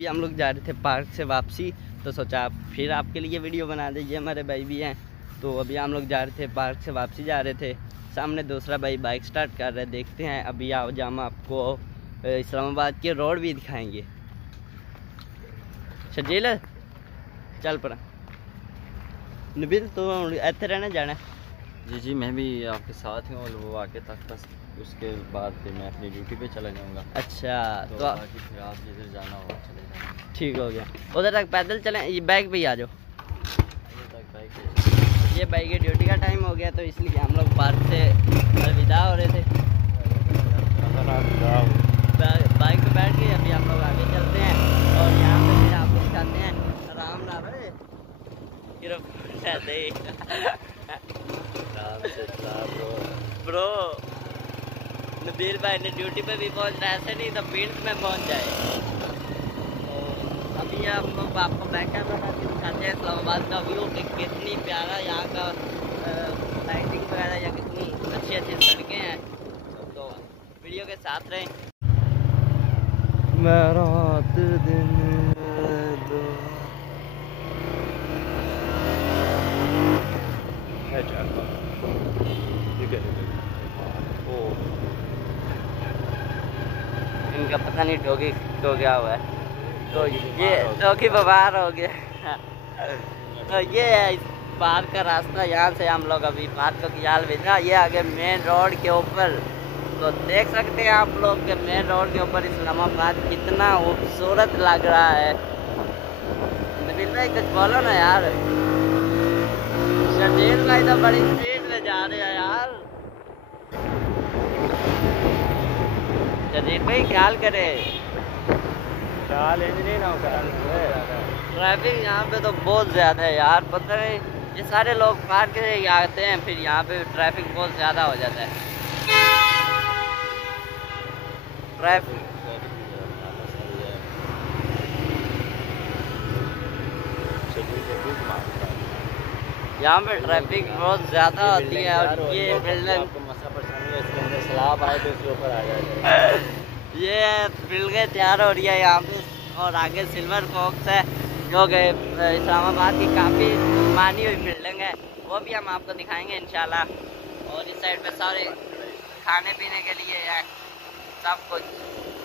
हम लोग जा रहे थे पार्क से वापसी, तो सोचा फिर आपके लिए वीडियो बना दीजिए। हमारे भाई भी हैं, तो अभी हम लोग जा रहे थे पार्क से वापसी जा रहे थे। सामने दूसरा भाई बाइक स्टार्ट कर रहे, देखते हैं। अभी आओ जाम आपको इस्लामाबाद के रोड भी दिखाएंगे। शजील चल पड़ा। नबील तो इतने रहने जाना है? जी जी, मैं भी आपके साथ हूँ। और वो आके तक बस उसके बाद फिर मैं अपनी ड्यूटी पे चला जाऊँगा। अच्छा, तो बाकी फिर आप जिधर जाना होगा चले जाना। ठीक हो गया। उधर तक पैदल चलें? ये बाइक पे ही आ जाओ। ये बाइक की ड्यूटी का टाइम हो गया, तो इसलिए हम लोग पार्क से अलविदा हो रहे थे। बाइक पे बैठ के अभी हम लोग आगे चलते हैं और यहाँ पे फिर आपको दिखाते हैं। आराम ना ब्रो, नबील भाई ने ड्यूटी पे भी पहुँचना, ऐसे नहीं तो फील्ड में पहुँच जाए। तो अभी हम लोग आपको बैक कैमरा करके दिखाते हैं इस्लामाबाद का व्यू कि कितनी प्यारा यहाँ का लाइटिंग वगैरह या कितनी अच्छी अच्छी सड़कें हैं। तो वीडियो के साथ रहें। मैं रात दिन इनका पता नहीं डॉगी तो क्या हुआ है, तो ये डॉगी बीमार हो गया। तो ये है इस पार्क का रास्ता। यहाँ से हम लोग अभी पार्क का ख्याल भेजना। ये आगे मेन रोड के ऊपर, तो देख सकते हैं आप लोग के मेन रोड के ऊपर इस्लामाबाद कितना खूबसूरत लग रहा है। नबील भाई कुछ बोलो ना यार। शजील भाई तो बड़ी स्पीड में जा रहे हैं यार। शजील भाई ख्याल करे, ट्रैफिक यहाँ पे तो बहुत ज़्यादा है यार। पता नहीं, ये सारे लोग पार्क से ही आते हैं, फिर यहाँ पे ट्रैफिक बहुत ज़्यादा हो जाता है। ट्रैफिक यहाँ पे ट्रैफिक बहुत ज़्यादा होती है। और ये बिल्डिंग इसके अंदर सलाब आए तो इसके ऊपर आ जाए। ये बिल्डिंगें तैयार हो रही है यहाँ पे, और आगे सिल्वर फॉक्स है जो कि इस्लामाबाद की काफ़ी मानी हुई बिल्डिंग है, वो भी हम आपको दिखाएंगे इंशाल्लाह। और इस साइड पे सारे खाने पीने के लिए है सब कुछ,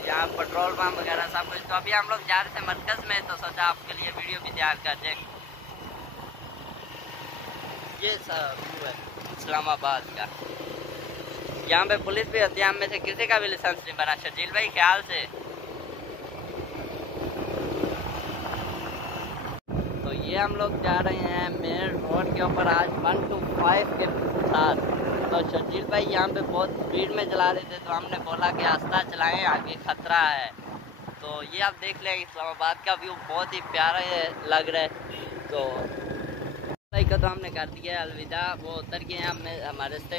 यहाँ पेट्रोल पंप वगैरह सब कुछ। तो अभी हम लोग जा रहे थे मरकज़ में, तो सोचा आपके लिए वीडियो भी तैयार कर दें। ये सब है इस्लामाबाद का। यहाँ पे पुलिस भी होती है, हम में से किसी का भी लाइसेंस नहीं बना शजील भाई ख्याल से। तो ये हम लोग जा रहे हैं मेन रोड के ऊपर आज 125 के साथ। तो शजील भाई यहाँ पे बहुत स्पीड में चला रहे थे, तो हमने बोला कि आस्ता चलाएं, आगे खतरा है। तो ये आप देख लें, इस्लामाबाद का व्यू बहुत ही प्यारा लग रहा है। तो भाई का तो हमने कर दिया है अलविदा, वो उतर गए हैं हमारे से।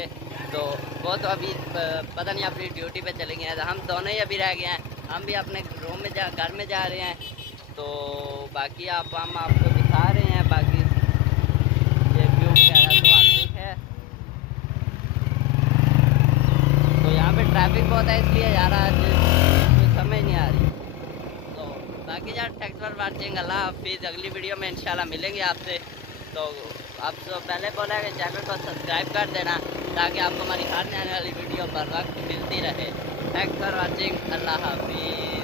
तो वो तो अभी पता नहीं अपनी ड्यूटी पे चले गए हैं, तो हम दोनों ही अभी रह गए हैं। हम भी अपने रूम में घर में जा रहे हैं। तो बाकी हम आपको दिखा रहे हैं बाकी ये व्यू वगैरह तो आप देखें। तो यहाँ पे ट्रैफिक बहुत है, इसलिए यार आज कुछ समझ नहीं आ रही। तो बाकी यार थैंक्स फॉर वाचिंग, अल्लाह हाफिज़। अगली वीडियो में इंशाल्लाह मिलेंगे आपसे। तो आप तो पहले बोला कि चैनल को सब्सक्राइब कर देना, ताकि आपको हमारी हर आने वाली वीडियो पर वक्त मिलती रहे। थैंक्स फॉर वाचिंग, अल्लाह हाफिज़।